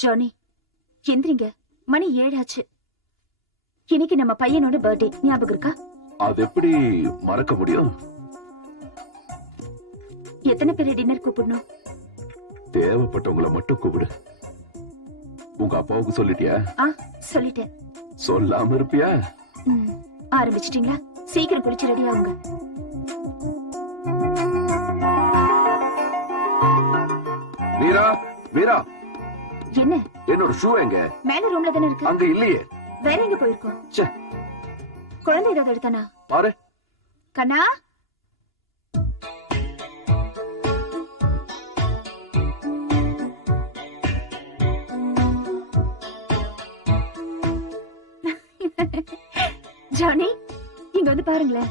Johnny எந்திரிங்க, மணி 7 ஆச்சு. இன்னைக்கு நம்ம பையனோட பர்த்டே, ஞாபகம் இருக்கா? அது எப்படி மறக்க முடியும்? எத்தனை பேரை டின்னர் கூப்பிடணும்? தேவைப்பட்டவங்களை மட்டும் கூப்பிடு. உங்க அப்பாவுக்கு சொல்லிட்டியா? சொல்லிட்டேன். சொல்லாம இருப்பியா? ஆரம்பிச்சிட்டீங்களா? சீக்கிரம் குளிச்சு ரெடி ஆகுங்க. மீரா, மீரா, என்ன? என்னோட ஷூ எங்க? மேல ரூம்ல தானே இருக்கு. அங்க இல்லையே. வேற எங்க போயிருக்கோம்? குழந்தை ஏதாவது எடுத்தானா? பாரு. கண்ணா, ஜானி இங்க வந்து பாருங்களேன்.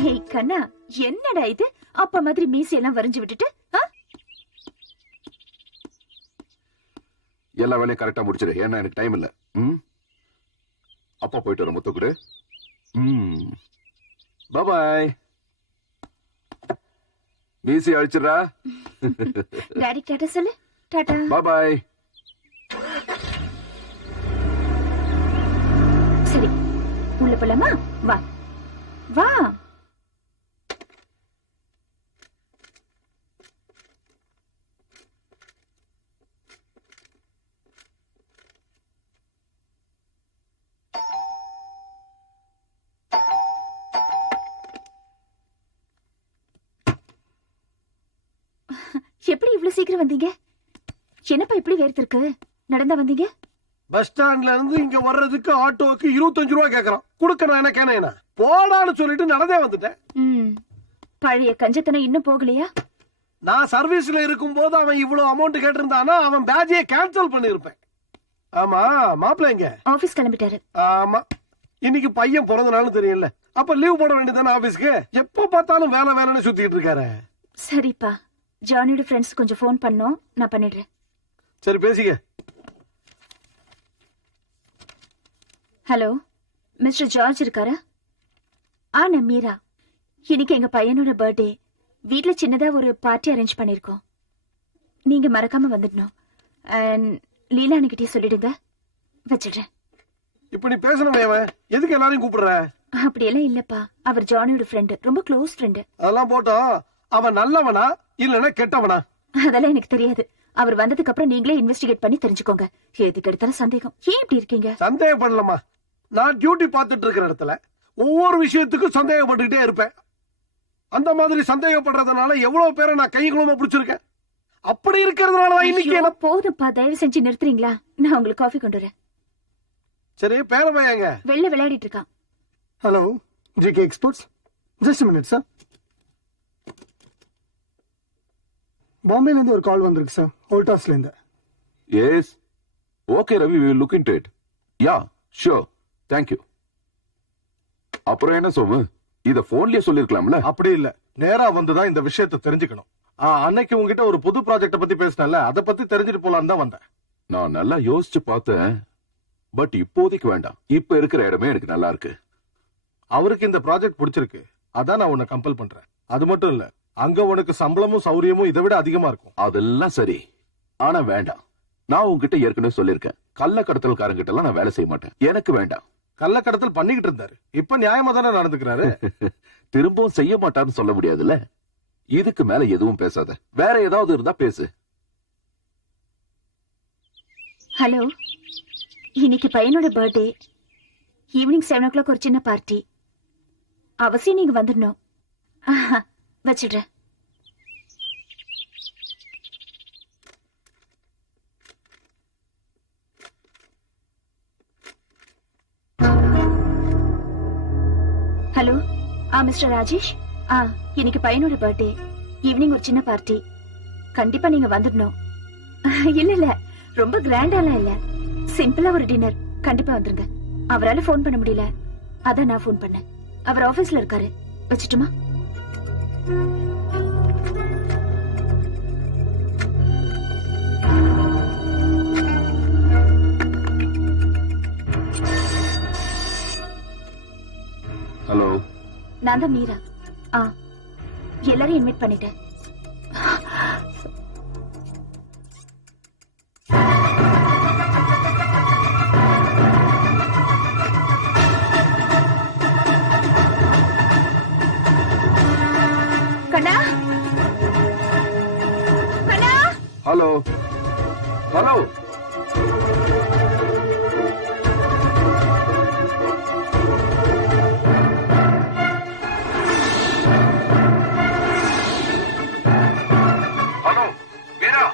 ஏய் கண்ணா, என்னடா இது? அப்பா மாதிரி மீசையெல்லாம் வரைஞ்சு விட்டுட்டு எல்லா வேலையும் கரெக்டா முடிச்சிடு. ஏன்னா எனக்கு டைம் இல்ல. அப்பா போயிட்டு வர முத்துக்குடு. பாய். மீசி அழிச்சிடா. டாடி டாடா சொல்லு. டாடா. பாய். சரி, உள்ள போலாமா? வா வா. எப்படி இவ்வளவு சீக்கிரம் வந்தீங்க? என்னப்பா இப்படி வேர்த்திருக்கு? நடந்தா வந்தீங்க? பஸ் ஸ்டாண்ட்ல இருந்து இங்க வர்றதுக்கு ஆட்டோக்கு 25 ரூபா கேக்குறான். குடுக்கணும் என்ன கேன போடான்னு சொல்லிட்டு நடந்தே வந்துட்டேன். பழைய கஞ்சத்தனை இன்னும் போகலையா? நான் சர்வீஸ்ல இருக்கும் போது அவன் இவ்வளவு அமௌண்ட் கேட்டிருந்தானா அவன் பேஜையே கேன்சல் பண்ணிருப்பேன். ஆமா, மாப்பிள்ள எங்க? ஆபீஸ் கிளம்பிட்டாரு. ஆமா, இன்னைக்கு பையன் பிறந்த நாள் தெரியல. அப்ப லீவ் போட வேண்டியதானே ஆபீஸ்க்கு? எப்ப பார்த்தாலும் வேலை வேலைன்னு சுத்திட்டு இருக்காரு. சரிப்பா, ஜானியோட ஃப்ரெண்ட்ஸ் கொஞ்சம் ஃபோன் பண்ணோம், நான் பண்ணிடுறேன். சரி, பேசிக்க. ஹலோ, மிஸ்டர் ஜார்ஜ் இருக்காரா? நான் மீரா. இன்னைக்கு எங்க பையனோட பர்த்டே. வீட்ல சின்னதா ஒரு பார்ட்டி அரேஞ்ச் பண்ணிருக்கோம். நீங்க மறக்காம வந்துடணும். லீலானிக்கிட்டே சொல்லிடுங்க. வச்சிடுறேன். இப்ப நீ பேசணுமே, எதுக்கு எல்லாரையும் கூப்பிடுற? அப்படியெல்லாம் இல்லப்பா, அவர் ஜானியோட ஃப்ரெண்டு, ரொம்ப க்ளோஸ் ஃப்ரெண்டு. அதெல்லாம் போட்டோம். அவன் நல்லவனா இல்லன்னா கெட்டவனா? அதெல்லாம் எனக்கு தெரியாது. அவர் வந்ததுக்கு அப்புறம் நீங்களே இன்வெஸ்டிகேட் பண்ணி தெரிஞ்சுக்கோங்க. எதுக்கு எடுத்தாலும் சந்தேகம். ஏன் இப்படி இருக்கீங்க? சந்தேகப்படலாமா? நான் டியூட்டி பார்த்துட்டு இருக்கிற இடத்துல ஒவ்வொரு விஷயத்துக்கும் சந்தேகப்பட்டுக்கிட்டே இருப்பேன். அந்த மாதிரி சந்தேகப்படுறதுனால எவ்வளவு பேரை நான் கை குழும பிடிச்சிருக்கேன். அப்படி இருக்கிறதுனால இன்னைக்கு போதும்ப்பா, தயவு செஞ்சு நிறுத்துறீங்களா? நான் உங்களுக்கு காஃபி கொண்டு வரேன். சரி, பேரவையாங்க வெளில விளையாடிட்டு இருக்கான். Hello, GK Exports. Just minute sir. பாம்பேல இருந்து ஒரு கால் வந்திருக்கு சார், ஓல்டாஸ்ல இருந்து. Yes, okay Ravi, we will look into it. Yeah, sure. Thank you. அப்புறம் என்ன சோமு, இத போன்லயே சொல்லிருக்கலாம்ல? அப்படி இல்ல, நேரா வந்துதான் இந்த விஷயத்தை தெரிஞ்சுக்கணும். அன்னைக்கு உங்ககிட்ட ஒரு புது ப்ராஜெக்ட பத்தி பேசினல, அத பத்தி தெரிஞ்சுட்டு போலான்னு தான் வந்தேன். நான் நல்லா யோசிச்சு பார்த்தேன், பட் இப்போதைக்கு வேண்டாம். இப்ப இருக்கிற இடமே எனக்கு நல்லா இருக்கு. அவருக்கு இந்த ப்ராஜெக்ட் பிடிச்சிருக்கு, அதான் நான் உன்னை கம்பல் பண்றேன். அது மட்டும் இல்ல, அங்க உனக்கு சம்பளமும் சௌரியமும் இதை விட அதிகமா இருக்கும். அதெல்லாம் சரி, ஆனா வேண்டாம். நான் உங்ககிட்ட ஏற்கனவே சொல்லிருக்கேன், கள்ள கடத்தல்காரங்கிட்ட எல்லாம் நான் வேலை செய்ய மாட்டேன். எனக்கு வேண்டாம். கள்ள கடத்தல் பண்ணிக்கிட்டு இருந்தாரு, இப்ப நியாயமா தானே நடந்துக்கிறாரு. திரும்பவும் செய்ய மாட்டான்னு சொல்ல முடியாதுல்ல. இதுக்கு மேல எதுவும் பேசாத, வேற ஏதாவது இருந்தா பேசு. ஹலோ, இன்னைக்கு பையனோட பர்த்டே. ஈவினிங் 7 o'clock ஒரு சின்ன பார்ட்டி. அவசியம் நீங்க வந்துடணும். வச்சிடுறேன். Hello, mister Rajesh. இன்னைக்கு பையனோட பர்த்டே. ஈவினிங் ஒரு சின்ன பார்ட்டி. கண்டிப்பா நீங்க வந்துடணும். இல்ல இல்ல, ரொம்ப கிராண்டாலாம் இல்ல, சிம்பிளா ஒரு டின்னர். கண்டிப்பா வந்துருங்க. அவரால போன் பண்ண முடியல, அதான் நான் போன் பண்ணேன். அவர் ஆபீஸ்ல இருக்காரு. வச்சிட்டுமா? ஹலோ, நான் தான் மீரா. எல்லாரையும் இன்வைட் பண்ணிட்டேன். கண்ணா கண்ணா ஹலோ ஹலோ ஹலோ வீரா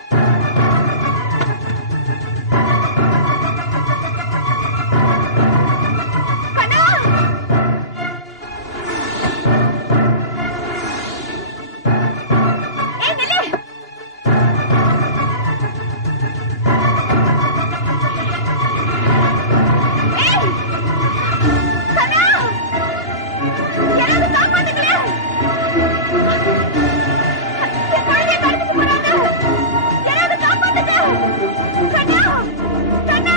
கண்ணா ஏய் நில்லு ஏய் கண்ணா யாராவது காப்பாத்துங்களே என் குழந்தைய கடத்திட்டு போறாங்க யாராவது காப்பாத்துங்க கண்ணா கண்ணா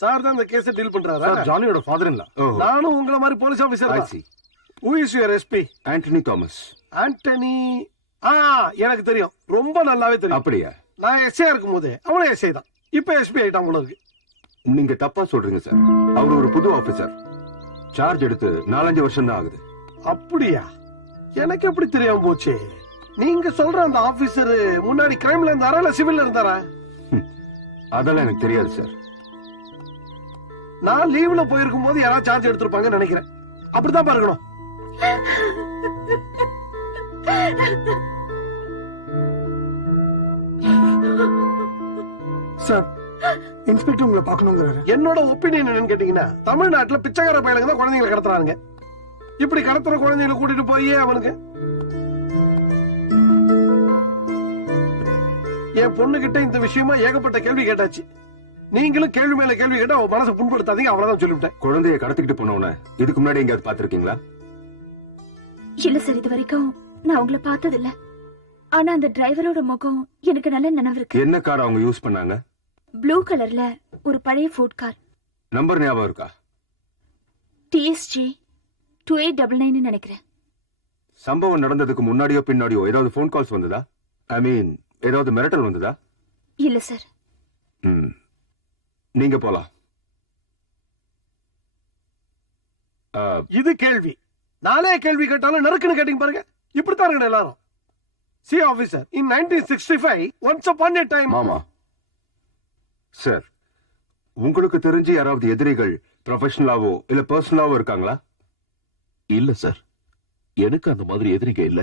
சார் தான் இந்த கேஸ் டீல் பண்றாரா? சார் ஜானியோட ஃபாதர் இல்ல. ஓஹோ நானும் உங்கள மாதிரி போலீஸ் ஆபீசர் ஐ தான். C Who is your SP? Antony Thomas. Antony. எனக்கு தெரியும், ரொம்ப நல்லாவே தெரியும். அப்படியா? நான் எஸ்ஐ இருக்கும் போது அவனும் எஸ்ஐ தான். இப்ப எஸ்பி ஆயிட்டான் போல இருக்கு. நீங்க தப்பா சொல்றீங்க சார். அவர் ஒரு புது ஆபீசர். சார்ஜ் எடுத்து 4-5 வருஷம் தான் ஆகுது. அப்படியா? எனக்கு எப்படி தெரியாம போச்சு? நீங்க சொல்ற அந்த ஆபீசர் முன்னாடி கிரைம்ல இருந்தாரா இல்ல சிவில்ல இருந்தாரா? அதெல்லாம் எனக்கு தெரியாது சார். நான் லீவ்ல போயிருக்கும் போது யாராவது சார்ஜ் எடுத்திருப்பாங்கன்னு நினைக்கிறேன். அப்படிதான் பாருக்கணும். சார் இன்ஸ்பெக்டர் உங்களை பார்க்கணுங்கிறாரு. என்னோட ஒப்பீனியன் என்னன்னு கேட்டீங்கன்னா, தமிழ்நாட்டுல பிச்சைக்கார பையனுங்க தான் குழந்தைங்களை கடத்துறாங்க. இப்படி கடத்துற குழந்தைகளை கூட்டிட்டு போய் அவனுக்கு என் பொண்ணு கிட்ட இந்த விஷயமா ஏகப்பட்ட கேள்வி கேட்டாச்சு. நீங்களும் கேள்வி மேல கேள்வி கேட்டா அவன் மனசை புண்படுத்தாதீங்க, அவ்வளவுதான் சொல்லிவிட்டேன். குழந்தைய கடத்திக்கிட்டு போனவன இதுக்கு முன்னாடி எங்கேயாவது பாத்திருக்கீங்களா? இல்ல சார், இது வரைக்கும் நான் உங்களை பார்த்தது இல்ல. ஆனா அந்த டிரைவரோட முகம் எனக்கு நல்ல நினைவு இருக்கு. என்ன கார் அவங்க யூஸ் பண்ணாங்க? ப்ளூ கலர்ல ஒரு பழைய ஃபோர்ட் கார். நம்பர் ஞாபகம் இருக்கா? TSG 2899 நினைக்கிறேன். சம்பவம் நடந்ததுக்கு முன்னாடியோ பின்னாடியோ ஏதாவது போன் கால்ஸ் வந்ததா? ஐ மீன் ஏதாவது மிரட்டல் வந்ததா? இல்ல சார். நீங்க போலாம். இது கேள்வி. நானே கேள்வி கேட்டாலும் நறுக்குன்னு கேட்டீங்க பாருங்க. இப்படித்தான் இருக்கணும் எல்லாரும். C officer, in 1965 once upon a time. மாமா சார், உங்களுக்கு தெரிஞ்சு யாராவது எதிரிகள் ப்ரொஃபஷனலாவோ இல்ல பர்சனலாவோ இருக்காங்களா? இல்ல சார், எனக்கு அந்த மாதிரி எதிரிங்க இல்ல.